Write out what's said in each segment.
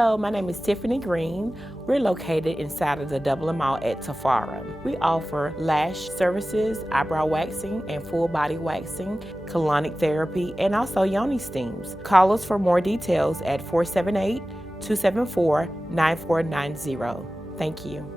Hello, my name is Tiffany Green. We're located inside of the Dublin Mall at Tafara. We offer lash services, eyebrow waxing, and full body waxing, colonic therapy, and also yoni steams. Call us for more details at 478-274-9490. Thank you.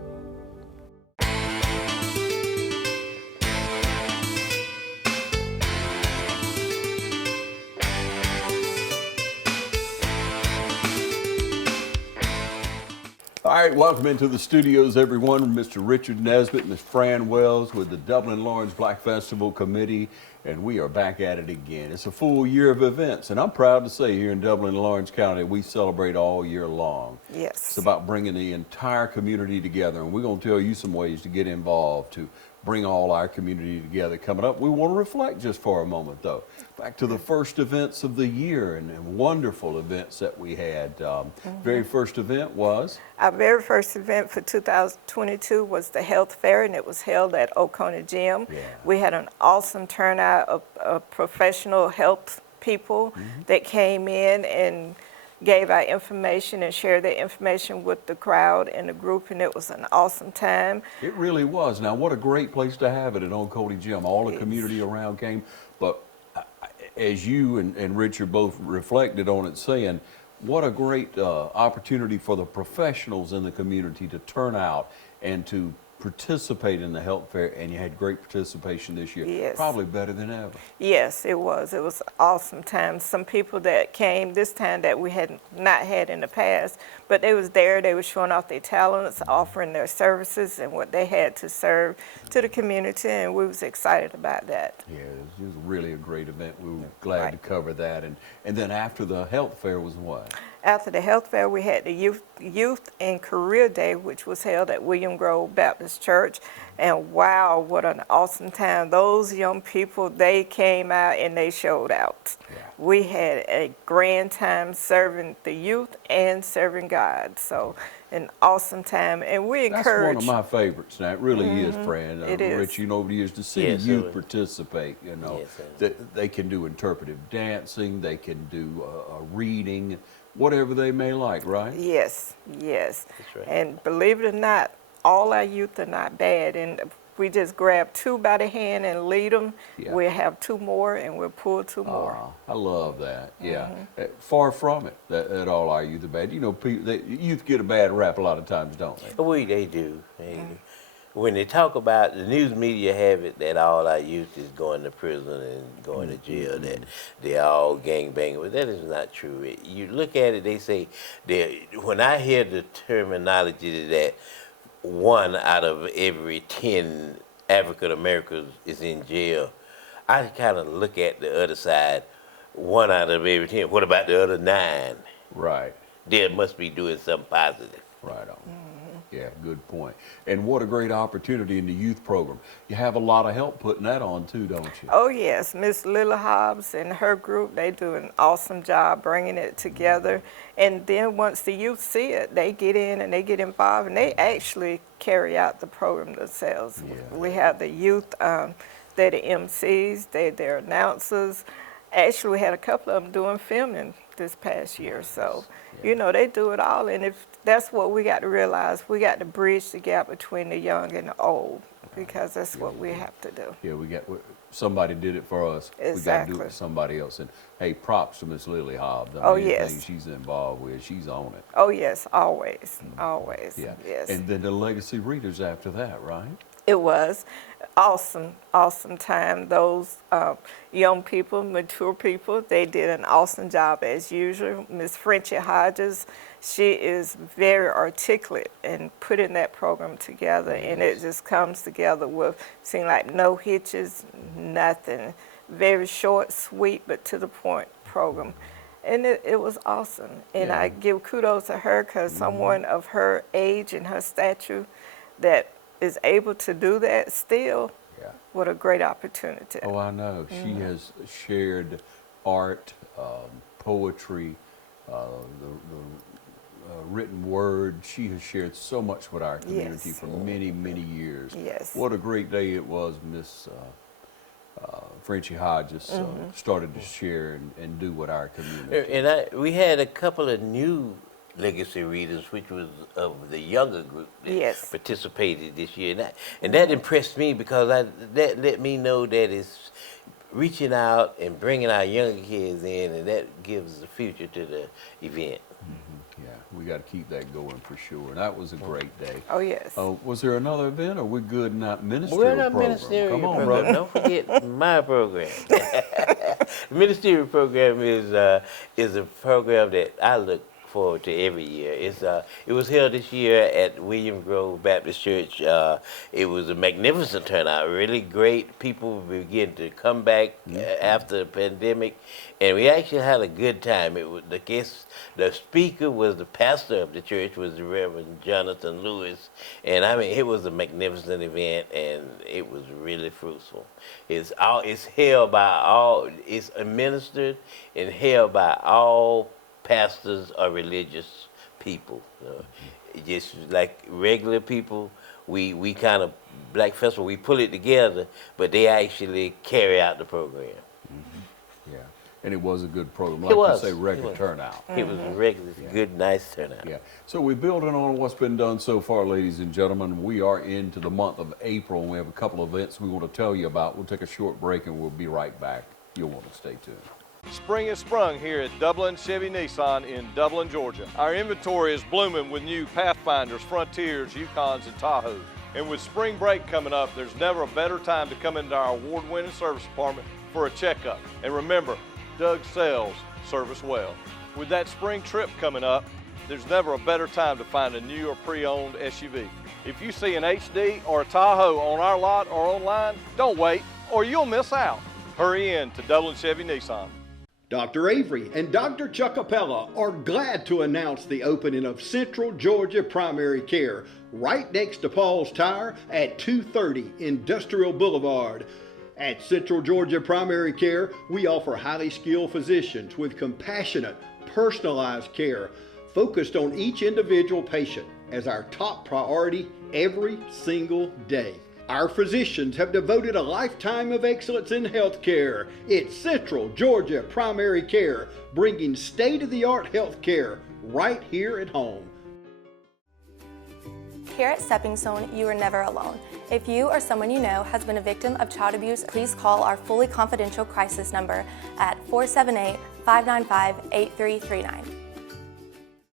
All right, welcome into the studios, everyone. Mr. Richard Nesbitt, Ms. Fran Wells with the Dublin Lawrence Black Festival Committee, and we are back at it again. It's a full year of events, and I'm proud to say here in Dublin and Lawrence County, we celebrate all year long. Yes. It's about bringing the entire community together, and we're going to tell you some ways to get involved to bring all our community together coming up. We want to reflect just for a moment, though. Back to the first events of the year and wonderful events that we had. Very first event was? Our very first event for 2022 was the health fair, and it was held at Oconee Gym. Yeah. We had an awesome turnout of professional health people that came in and gave our information and shared their information with the crowd and the group, and it was an awesome time. It really was. Now, what a great place to have it at Oconee Gym. All the community around came, but as you and Richard both reflected on it, saying, what a great opportunity for the professionals in the community to turn out and to participate in the health fair, and you had great participation this year. Yes. Probably better than ever. Yes, it was. It was an awesome time. Some people that came this time that we had not had in the past, but they was there. They were showing off their talents, offering their services and what they had to serve to the community, and we was excited about that. Yeah, it was really a great event. We were glad to cover that. And then after the health fair was what? After the health fair, we had the Youth and Career Day, which was held at William Grove Baptist Church. And wow, what an awesome time. Those young people, they came out and they showed out. Yeah. We had a grand time serving the youth and serving God. So an awesome time. And we encourage. That's one of my favorites now. It really is, Fran. It is. Rich, you know, over the years to see youth participate, you know. They can do interpretive dancing, they can do reading, whatever they may like, right? Yes, yes. That's right. And believe it or not, all our youth are not bad. And we just grab two by the hand and lead them. Yeah. We'll have two more and we'll pull two more. I love that. Yeah. Far from it that all our youth are bad. You know, youth get a bad rap a lot of times, don't they? They do. They do. When they talk about, the news media have it that all our youth is going to prison and going to jail, that they're all gangbanging, but that is not true. You look at it, they say, when I hear the terminology that 1 out of every 10 African Americans is in jail, I kind of look at the other side, 1 out of every 10. What about the other 9? Right. They must be doing something positive. Right on. Yeah, good point. And what a great opportunity in the youth program. You have a lot of help putting that on too, don't you? Oh yes, Miss Lila Hobbs and her group, they do an awesome job bringing it together. And then once the youth see it, they get in and they get involved and they actually carry out the program themselves. Yeah. We have the youth, they're the MCs, they're their announcers. Actually, we had a couple of them doing filming this past year. So, you know, they do it all. And if that's what we got to realize, we got to bridge the gap between the young and the old, because that's what we have to do. Yeah, somebody did it for us. Exactly. We got to do it for somebody else. And hey, props to Miss Lily Hobbs. Anything she's involved with, she's on it. Oh yes, always, always. Yeah. Yes. And then the legacy readers after that, right? It was awesome time. Those young people, mature people, they did an awesome job as usual. Miss Frenchie Hodges, she is very articulate in putting that program together, and it just comes together with, seem like no hitches, nothing. Very short, sweet, but to the point program. And it was awesome. And I give kudos to her, because someone of her age and her stature that is able to do that still, what a great opportunity. Oh, I know. She has shared art, poetry, the written word. She has shared so much with our community for many, many years. Yes. What a great day it was. Miss Frenchie Hodges started to share and do what our community. And we had a couple of new legacy readers, which was of the younger group that Yes. participated this year. And that impressed me because that let me know that it's reaching out and bringing our younger kids in, and that gives the future to the event. Yeah, we got to keep that going for sure. And that was a great day. Oh, yes. Was there another event, or we're good in that ministerial We're not program? ministerial Come on, program. brother. Don't forget my program. The ministerial program is a program that I look forward to every year. It was held this year at William Grove Baptist Church. It was a magnificent turnout, really great. People began to come back after the pandemic, and we actually had a good time. It was the speaker was the pastor of the church, was the Reverend Jonathan Lewis, and I mean it was a magnificent event, and it was really fruitful. It's administered and held by all pastors are religious people. Just like regular people, we kind of, Black Festival, we pull it together, but they actually carry out the program. Yeah, and it was a good program. Like It was. you say, record It was. turnout. It was a regular, good, nice turnout. Yeah. So we're building on what's been done so far, ladies and gentlemen. We are into the month of April, and we have a couple of events we want to tell you about. We'll take a short break, and we'll be right back. You'll want to stay tuned. Spring has sprung here at Dublin Chevy Nissan in Dublin, Georgia. Our inventory is blooming with new Pathfinders, Frontiers, Yukons, and Tahoes. And with spring break coming up, there's never a better time to come into our award-winning service department for a checkup. And remember, Doug sells service well. With that spring trip coming up, there's never a better time to find a new or pre-owned SUV. If you see an HD or a Tahoe on our lot or online, don't wait or you'll miss out. Hurry in to Dublin Chevy Nissan. Dr. Avery and Dr. Chuckapella are glad to announce the opening of Central Georgia Primary Care right next to Paul's Tire at 230 Industrial Boulevard. At Central Georgia Primary Care, we offer highly skilled physicians with compassionate, personalized care focused on each individual patient as our top priority every single day. Our physicians have devoted a lifetime of excellence in healthcare. It's Central Georgia Primary Care, bringing state-of-the-art healthcare right here at home. Here at Steppingstone, you are never alone. If you or someone you know has been a victim of child abuse, please call our fully confidential crisis number at 478-595-8339.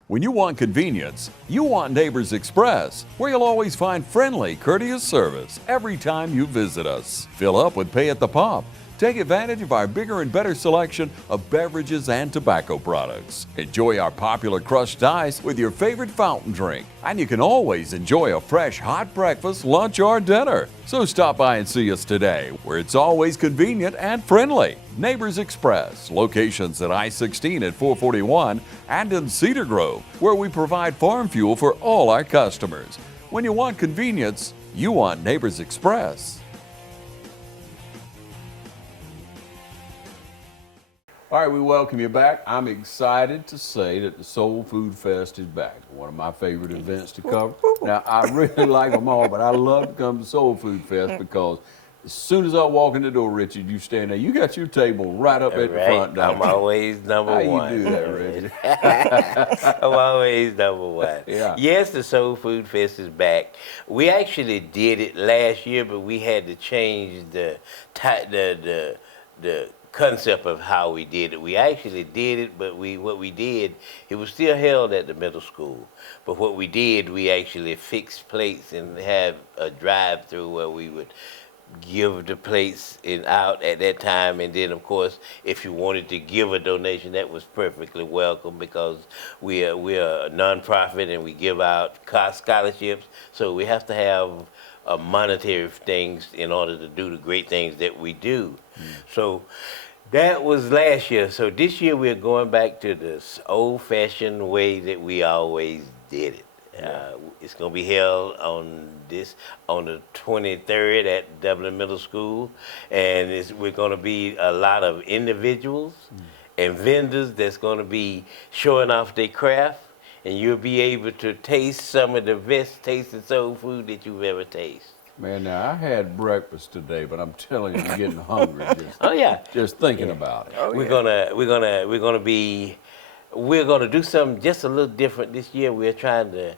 When you want convenience, you want Neighbors Express, where you'll always find friendly, courteous service every time you visit us. Fill up with pay at the pump. Take advantage of our bigger and better selection of beverages and tobacco products. Enjoy our popular crushed ice with your favorite fountain drink. And you can always enjoy a fresh hot breakfast, lunch, or dinner. So stop by and see us today, where it's always convenient and friendly. Neighbors Express, locations at I-16 at 441 and in Cedar Grove, where we provide farm fuel for all our customers. When you want convenience, you want Neighbors Express. All right, we welcome you back. I'm excited to say that the Soul Food Fest is back. One of my favorite events to cover. Now, I really like them all, but I love to come to Soul Food Fest because as soon as I walk in the door, Richard, you stand there. You got your table right up at the front. I'm always number one. How you do that, Richard? I'm always number one. Yeah. Yes, the Soul Food Fest is back. We actually did it last year, but we had to change the concept of how we did it. We actually did it, but what we did, it was still held at the middle school. But what we did, we actually fixed plates and have a drive-through where we would give the plates out at that time, and then of course if you wanted to give a donation, that was perfectly welcome because we're a non-profit and we give out scholarships, so we have to have monetary things in order to do the great things that we do. So that was last year. So this year we're going back to this old-fashioned way that we always did it. It's going to be held on the 23rd at Dublin Middle School, and we're going to be a lot of individuals and vendors that's going to be showing off their craft, and you'll be able to taste some of the best tasting soul food that you've ever tasted. Man, now I had breakfast today, but I'm telling you, I'm getting hungry. Oh yeah, Just thinking about it. we're gonna be we're going to do something just a little different this year. We're trying to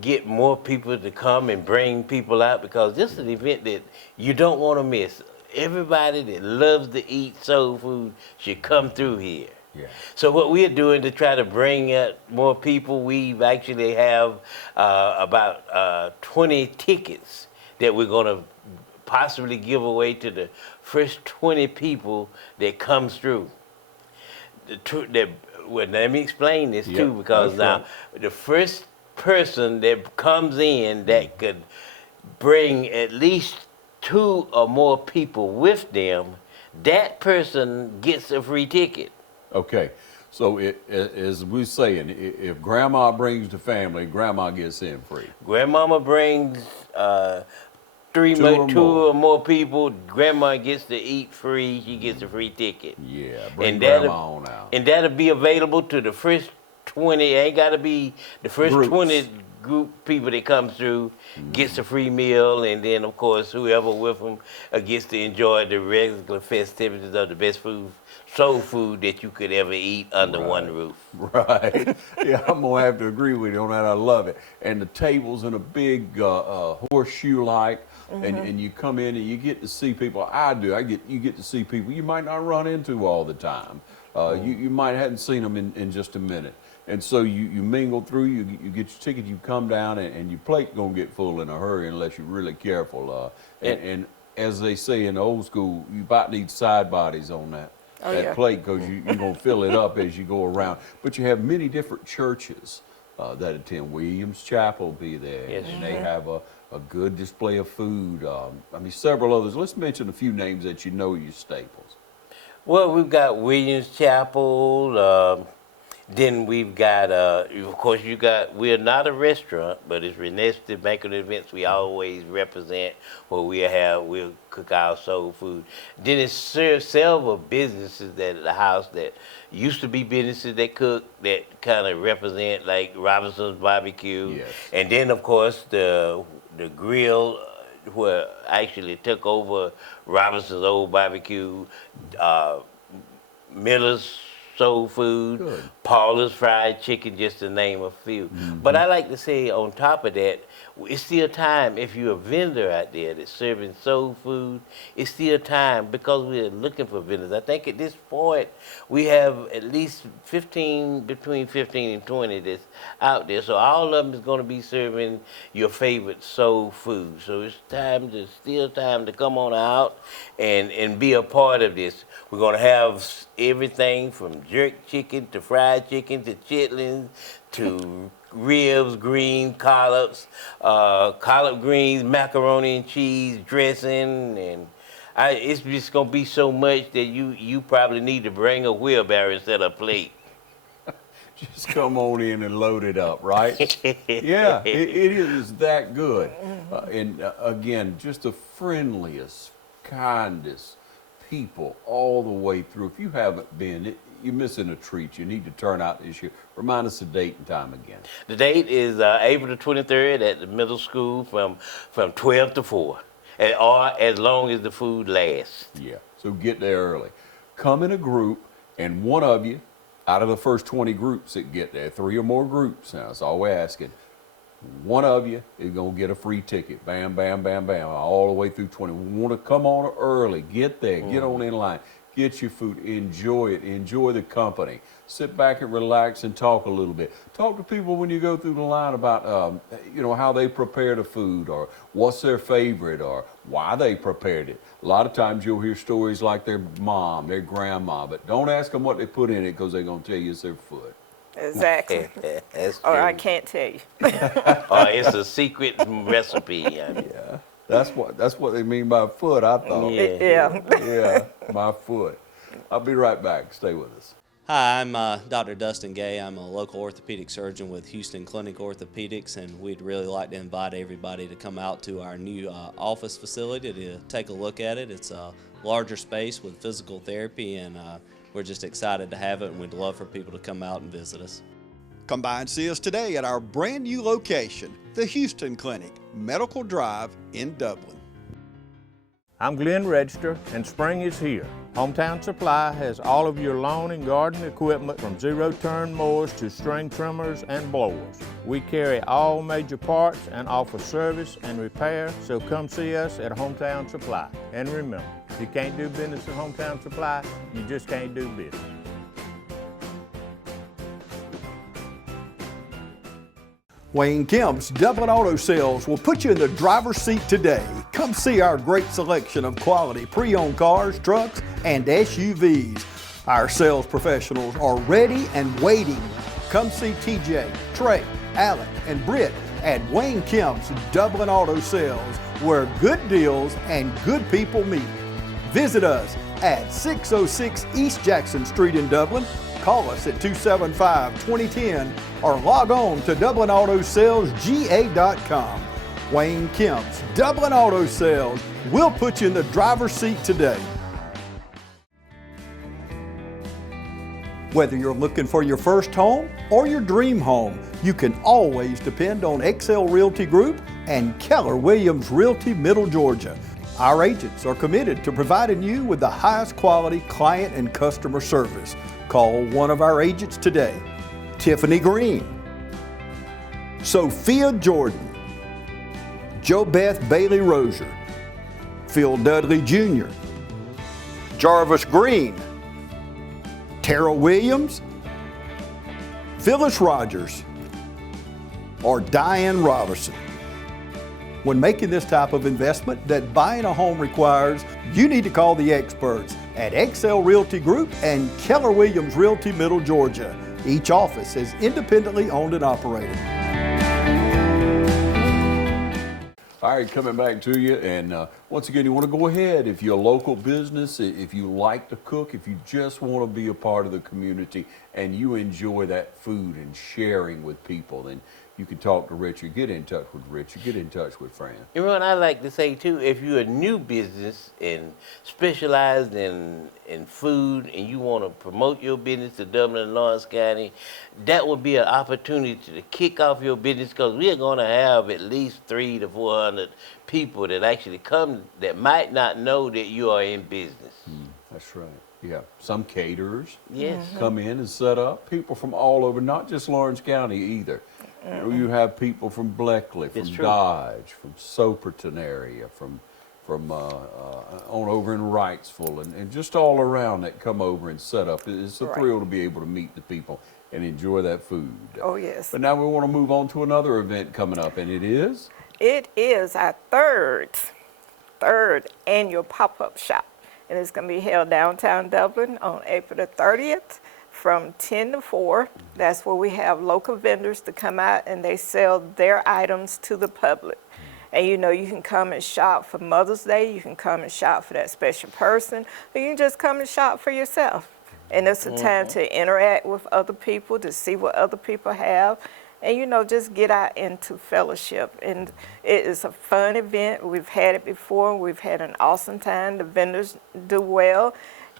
get more people to come and bring people out, because this is an event that you don't want to miss. Everybody that loves to eat soul food should come through here. Yeah. So what we're doing to try to bring out more people, we actually have about 20 tickets that we're going to possibly give away to the first 20 people that comes through. Well, let me explain this too, because now the first person that comes in that could bring at least 2 or more people with them, that person gets a free ticket. Okay, so as we're saying, if grandma brings the family, grandma gets in free. Grandmama brings 2 or more people, grandma gets to eat free, she gets a free ticket. Yeah, bring grandma on out. And that'll be available to the first 20, ain't gotta be the first Groups. 20 group people that comes through gets a free meal, and then of course whoever with them gets to enjoy the regular festivities of the best food, soul food that you could ever eat under one roof. Right. Yeah, I'm gonna have to agree with you on that. I love it. And the tables in a big horseshoe-like, and you come in and you get to see people. You get to see people you might not run into all the time. You might hadn't seen them in just a minute. And so you mingle through, you get your ticket, you come down, and your plate gonna get full in a hurry unless you're really careful. And as they say in the old school, you about need side bodies on that plate, because you're gonna fill it up as you go around. But you have many different churches that attend. Williams Chapel be there, and they have a good display of food. Several others. Let's mention a few names that you know are your staples. Well, we've got Williams Chapel. Then we've got, of course, we're not a restaurant, but it's Renesta Banquet Events. We always represent where we'll cook our soul food. Then it's several businesses that at the house that used to be businesses that cook, that kind of represent, like Robinson's Barbecue. Yes. And then, of course, the grill, where actually took over Robinson's old barbecue, Miller's Soul Food, Good. Paula's Fried Chicken, just to name a few. But I like to say on top of that, it's still time, if you're a vendor out there that's serving soul food, it's still time, because we're looking for vendors. I think at this point, we have at least between 15 and 20 that's out there. So all of them is going to be serving your favorite soul food. So it's still time to come on out and be a part of this. We're going to have everything from jerk chicken to fried chicken to chitlins to ribs, green collards, collard greens, macaroni and cheese, dressing, and it's just gonna be so much that you probably need to bring a wheelbarrow instead of a plate. Just come on in and load it up, right? Yeah, it is that good. Again, just the friendliest, kindest people all the way through. If you haven't been, you're missing a treat. You need to turn out this year. Remind us the date and time again. The date is April the 23rd at the middle school from 12 to 4, or as long as the food lasts. Yeah, so get there early. Come in a group, and one of you, out of the first 20 groups that get there, 3 or more groups, now that's all we're asking, one of you is going to get a free ticket. Bam, bam, bam, bam, all the way through 20. We want to come on early. Get there. Get on in line. Get your food. Enjoy it. Enjoy the company. Sit back and relax and talk a little bit. Talk to people when you go through the line about, how they prepare the food, or what's their favorite, or why they prepared it. A lot of times you'll hear stories like their mom, their grandma, but don't ask them what they put in it, because they're going to tell you it's their food. Exactly. That's Or true. I can't tell you. Or it's a secret recipe. Yeah, that's what they mean by foot, I thought. Yeah. Yeah, my foot. I'll be right back. Stay with us. Hi, I'm Dr. Dustin Gay. I'm a local orthopedic surgeon with Houston Clinic Orthopedics, and we'd really like to invite everybody to come out to our new office facility to take a look at it. It's a larger space with physical therapy, and we're just excited to have it, and we'd love for people to come out and visit us. Come by and see us today at our brand new location, the Houston Clinic, Medical Drive in Dublin. I'm Glenn Register, and spring is here. Hometown Supply has all of your lawn and garden equipment from zero-turn mowers to string trimmers and blowers. We carry all major parts and offer service and repair, so come see us at Hometown Supply. And remember, if you can't do business at Hometown Supply, you just can't do business. Wayne Kemps Dublin Auto Sales will put you in the driver's seat today. Come see our great selection of quality pre-owned cars, trucks, and SUVs. Our sales professionals are ready and waiting. Come see TJ, Trey, Alan, and Britt at Wayne Kemps Dublin Auto Sales, where good deals and good people meet. Visit us at 606 East Jackson Street in Dublin. Call us at 275-2010 or log on to DublinAutoSalesGA.com. Wayne Kemps Dublin Auto Sales will put you in the driver's seat today. Whether you're looking for your first home or your dream home, you can always depend on XL Realty Group and Keller Williams Realty Middle Georgia. Our agents are committed to providing you with the highest quality client and customer service. Call one of our agents today. Tiffany Green, Sophia Jordan, Jo Beth Bailey Rozier, Phil Dudley Jr., Jarvis Green, Tara Williams, Phyllis Rogers, or Diane Robertson. When making this type of investment that buying a home requires, you need to call the experts at XL Realty Group and Keller Williams Realty Middle Georgia. Each office is independently owned and operated. All right, coming back to you, and once again, you want to go ahead. If you're a local business, if you like to cook, if you just want to be a part of the community and you enjoy that food and sharing with people, then you can talk to Richard, get in touch with Richard, get in touch with Fran. And Ron, I like to say too, if you're a new business and specialized in food and you want to promote your business to Dublin and Lawrence County, that would be an opportunity to kick off your business, because we're going to have at least 300 to 400 people that actually come that might not know that you are in business. That's right. Yeah, some caterers Yes. come in and set up. People from all over, not just Lawrence County either. You have people from Bleckley, from It's true. Dodge, from Soperton area, from on over in Wrightsville, and just all around that come over and set up. It's a thrill to be able to meet the people and enjoy that food. Oh, yes. But now we want to move on to another event coming up, and it is? It is our third annual pop-up shop, and it's going to be held downtown Dublin on April the 30th from 10 to 4. That's where we have local vendors to come out and they sell their items to the public. And you know, you can come and shop for Mother's Day, you can come and shop for that special person, or you can just come and shop for yourself. And it's a time to interact with other people, to see what other people have, and you know, just get out into fellowship. And it is a fun event. We've had it before. We've had an awesome time. The vendors do well.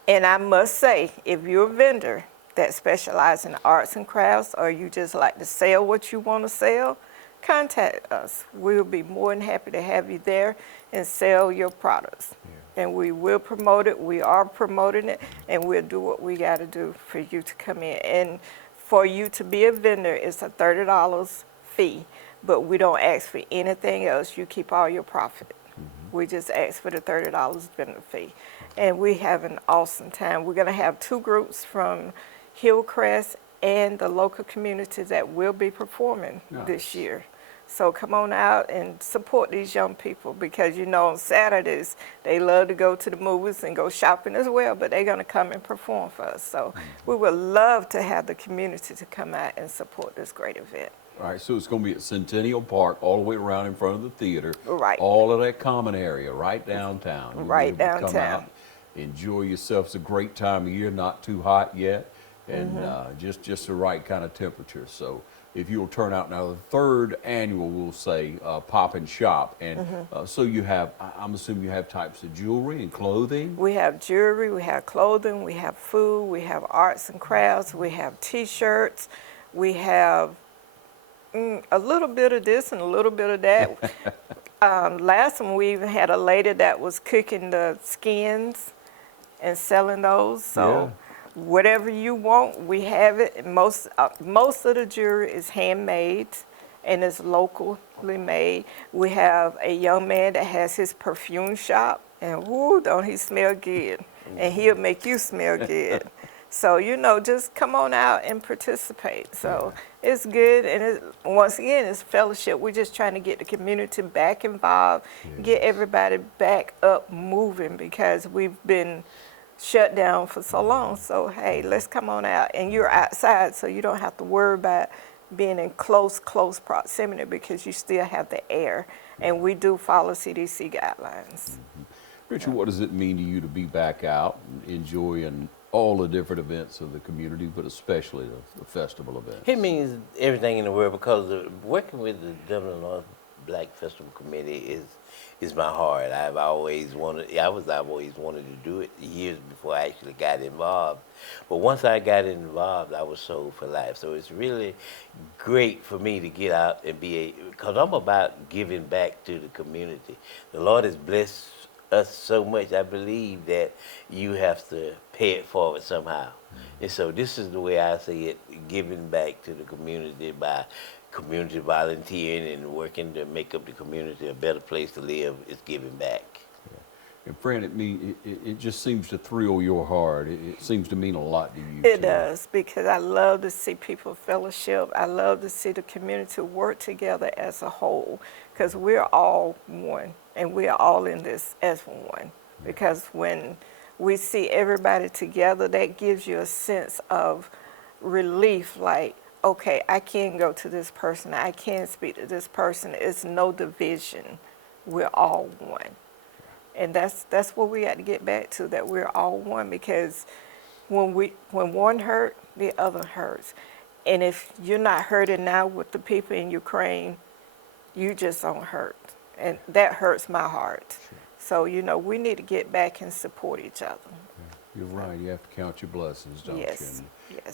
And I must say, if you're a vendor that specializes in arts and crafts, or you just like to sell what you want to sell, contact us. We'll be more than happy to have you there and sell your products. And we will promote it. We are promoting it, and we'll do what we got to do for you to come in. And for you to be a vendor, it's a $30 fee, but we don't ask for anything else. You keep all your profit. We just ask for the $30 vendor fee. And we have an awesome time. We're going to have 2 groups from Hillcrest and the local community that will be performing this year. So come on out and support these young people, because you know on Saturdays they love to go to the movies and go shopping as well, but they're going to come and perform for us. So we would love to have the community to come out and support this great event. All right, so it's going to be at Centennial Park, all the way around in front of the theater. Right. All of that common area, right downtown. You'll be Right able to come downtown. out, enjoy yourself. It's a great time of year, not too hot yet, and just the right kind of temperature. So if you'll turn out now, the 3rd annual, we'll say, Pop and Shop. And so you have, I'm assuming you have types of jewelry and clothing? We have jewelry, we have clothing, we have food, we have arts and crafts, we have T-shirts, we have a little bit of this and a little bit of that. Last one, we even had a lady that was cooking the skins and selling those. So whatever you want, we have it. Most of the jewelry is handmade and it's locally made. We have a young man that has his perfume shop, and woo, don't he smell good? And he'll make you smell good. So, you know, just come on out and participate. So it's good, and once again, it's fellowship. We're just trying to get the community back involved, get everybody back up moving, because we've been shut down for so long. So, hey, let's come on out. And you're outside, so you don't have to worry about being in close proximity, because you still have the air. And we do follow CDC guidelines. Richard, what does it mean to you to be back out and enjoying all the different events of the community, but especially the festival events? It means everything in the world, because working with the Dublin North Black Festival Committee is my heart. I've always wanted to do it years before I actually got involved. But once I got involved, I was sold for life. So it's really great for me to get out and because I'm about giving back to the community. The Lord has blessed us so much, I believe that you have to pay it forward somehow. And so this is the way I see it, giving back to the community by community volunteering and working to make up the community a better place to live. Is giving back. And Fran, it just seems to thrill your heart. It seems to mean a lot to you. It does, because I love to see people fellowship. I love to see the community work together as a whole, because we're all one, and we're all in this as one. Because when we see everybody together, that gives you a sense of relief, like, okay, I can go to this person, I can speak to this person. It's no division. We're all one. And that's what we got to get back to, that we're all one, because when one hurt, the other hurts. And if you're not hurting now with the people in Ukraine, you just don't hurt. And that hurts my heart. So, you know, we need to get back and support each other. You're right. You have to count your blessings, don't you? Yes.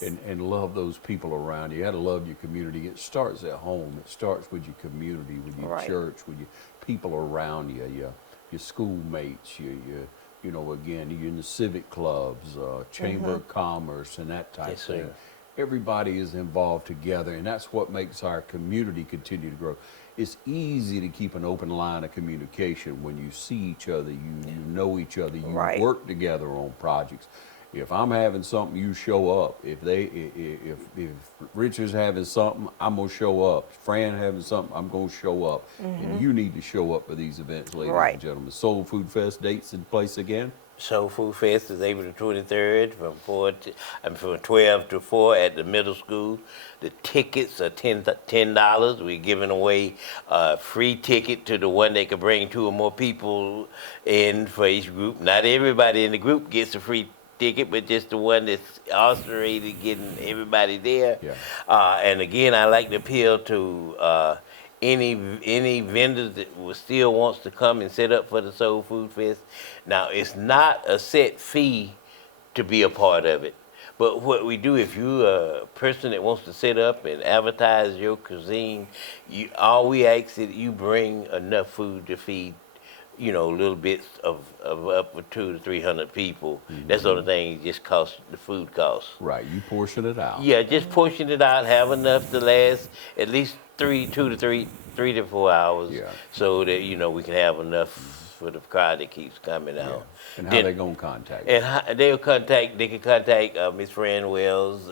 And love those people around you. You got to love your community. It starts at home. It starts with your community, with your church, with your people around you, your schoolmates, you know, again, you're in the civic clubs, Chamber of Commerce, and that type of thing. Everybody is involved together, and that's what makes our community continue to grow. It's easy to keep an open line of communication when you see each other, you know each other, you work together on projects. If I'm having something, you show up. If Richard's having something, I'm gonna show up. Fran having something, I'm gonna show up. And you need to show up for these events, ladies and gentlemen. Soul Food Fest dates in place again. Soul Food Fest is April the 23rd from 12 to 4 at the middle school. The tickets are $10. We're giving away a free ticket to the one that can bring 2 or more people in for each group. Not everybody in the group gets a free ticket, but just the one that's ulcerated, getting everybody there. And again, I like to appeal to any vendors that still wants to come and set up for the Soul Food Fest. Now, it's not a set fee to be a part of it. But what we do, if you're a person that wants to set up and advertise your cuisine, all we ask is that you bring enough food to feed, you know, little bits of up to 200 to 300 people. That sort of thing just costs the food costs. Right, you portion it out. Yeah, just portion it out, have enough to last at least 3 to 4 hours, so that, you know, we can have enough for the crowd that keeps coming out. And how they gonna contact you? And they can contact Miss Fran Wells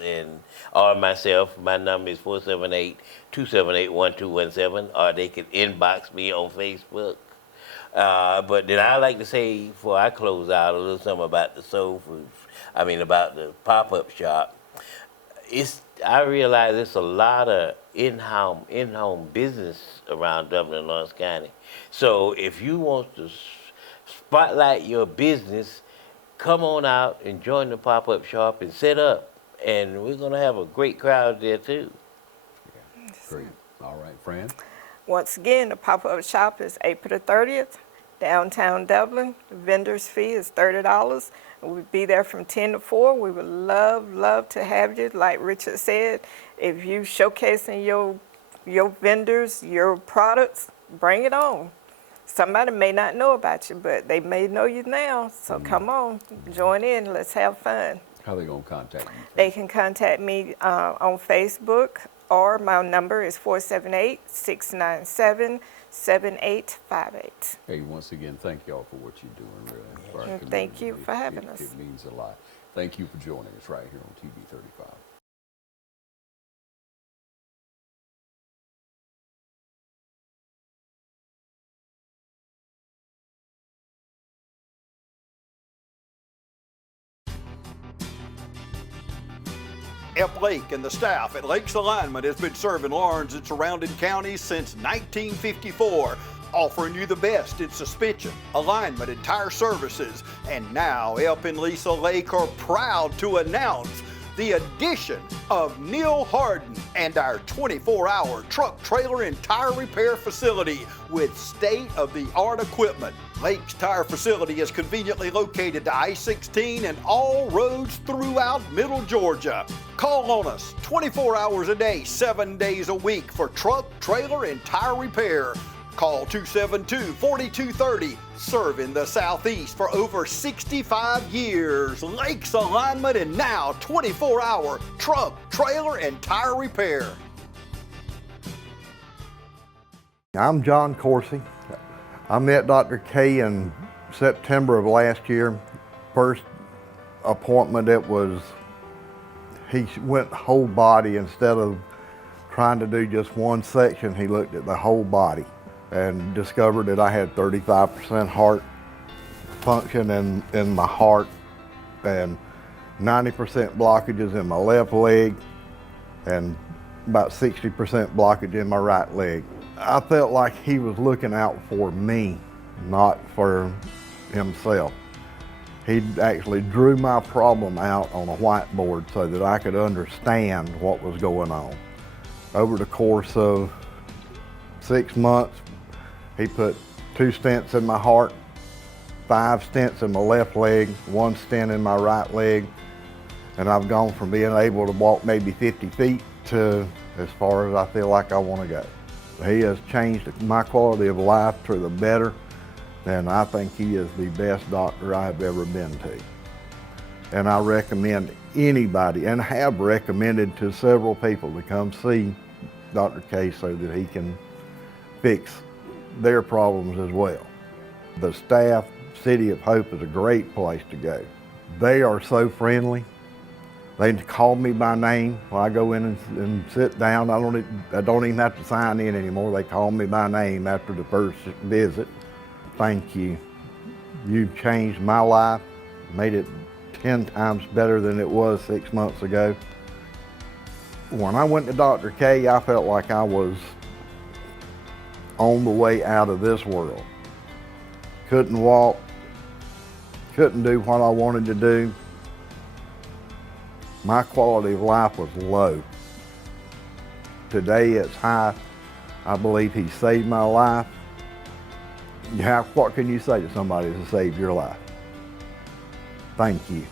or myself. My number is 478-278-1217, or they can inbox me on Facebook. But then I like to say, before I close out, a little something about the about the pop-up shop. I realize there's a lot of in-home business around Dublin and Lawrence County. So if you want to spotlight your business, come on out and join the pop-up shop and set up. And we're going to have a great crowd there too. Great. All right, Fran? Once again, the pop-up shop is April the 30th, downtown Dublin. The vendor's fee is $30. We'll be there from 10 to 4. We would love to have you. Like Richard said, if you showcasing your vendors, your products, bring it on. somebody may not know about you, but they may know you now. So come on, join in. Let's have fun. How are they going to contact you? They can contact me on Facebook, or my number is 478-697-7858. Hey, once again, thank y'all for what you're doing, really. For our community. Thank you for having us. It means a lot. Thank you for joining us right here on TV 35. F. Lake and the staff at Lake's Alignment has been serving Lawrence and surrounding counties since 1954, offering you the best in suspension, alignment, and tire services. And now Elp and Lisa Lake are proud to announce the addition of Neil Harden and our 24-hour truck, trailer, and tire repair facility with state-of-the-art equipment. Lake's Tire Facility is conveniently located to I-16 and all roads throughout Middle Georgia. Call on us 24 hours a day, 7 days a week for truck, trailer, and tire repair. Call 272-4230, serving the Southeast for over 65 years. Lake's Alignment, and now 24-hour truck, trailer, and tire repair. I'm John Coursey. I met Dr. K in September of last year. First appointment, he went whole body. Instead of trying to do just one section, he looked at the whole body and discovered that I had 35% heart function in my heart and 90% blockages in my left leg and about 60% blockage in my right leg. I felt like he was looking out for me, not for himself. He actually drew my problem out on a whiteboard so that I could understand what was going on. Over the course of 6 months, he put 2 stents in my heart, 5 stents in my left leg, 1 stent in my right leg, and I've gone from being able to walk maybe 50 feet to as far as I feel like I want to go. He has changed my quality of life to the better, and I think he is the best doctor I've ever been to. And I recommend anybody, and have recommended to several people, to come see Dr. K so that he can fix their problems as well. The staff, City of Hope is a great place to go. They are so friendly. They call me by name when I go in and sit down. I don't even have to sign in anymore. They call me by name after the first visit. Thank you. You've changed my life, made it 10 times better than it was 6 months ago. When I went to Dr. K, I felt like I was on the way out of this world. Couldn't walk, couldn't do what I wanted to do. My quality of life was low. Today it's high. I believe he saved my life. What can you say to somebody to save your life? Thank you.